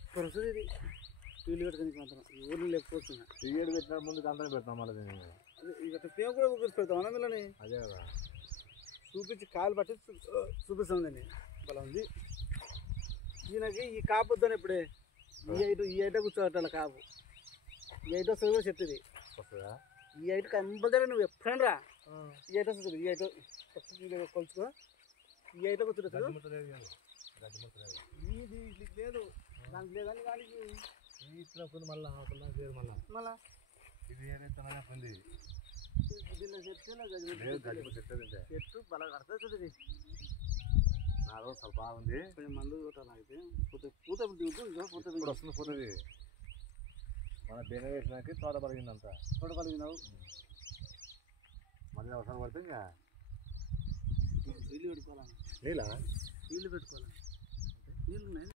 Super వస్తుంది ఇది. నీళ్ళు పెట్టుకుని మాత్రం ఊర్లో లేకపోతున్నా టీగేడు పెట్టిన ముందు కంటనే పెడతాం మళ్ళీ అదే ఇక పేరు కూడా ఊరికి పెడతాం అన్నమిల్లని అదే కదా చూపించి కాలు పట్టి చూపిస్తుందండి బలం ఉంది. ఈయనకి ఈ కాపు వద్దని ఇప్పుడే ఈ ఐట కూర్చోబెట్టాలి కాపు. ఈ ఐట వస్తుంది కూడా చెప్తుంది వస్తుందా ఈ ఐట కంపల్సరీ నువ్వు ఎప్పుడైనా రా ఈ ఐట వస్తుంది. ఈ ఐట కొలుచుకో ఈ ఐట కూర్చోబెట్టు ఇది లేదు దానికి లేదని దానికి ఇచ్చినప్పుడు మళ్ళీ లేదు మళ్ళా ఇది ఏదైతే ఉంది చెట్టు బల కడుతుంది. నా రోజు ಸ್ವಲ್ಪ బాగుంది కొంచెం మందు కొట్టాలి అయితే పూత ఇప్పుడు వస్తుంది పోతుంది. మన బెన వేసినాక తోట పలిగిందంతా తోట పలిగినావు మళ్ళీ అవసరం పడితే ఇంకా నీళ్ళు పెట్టుకోవాలి. నీళ్ళ నీళ్ళు పెట్టుకోవాలి. నీళ్ళు ఉన్నాయి.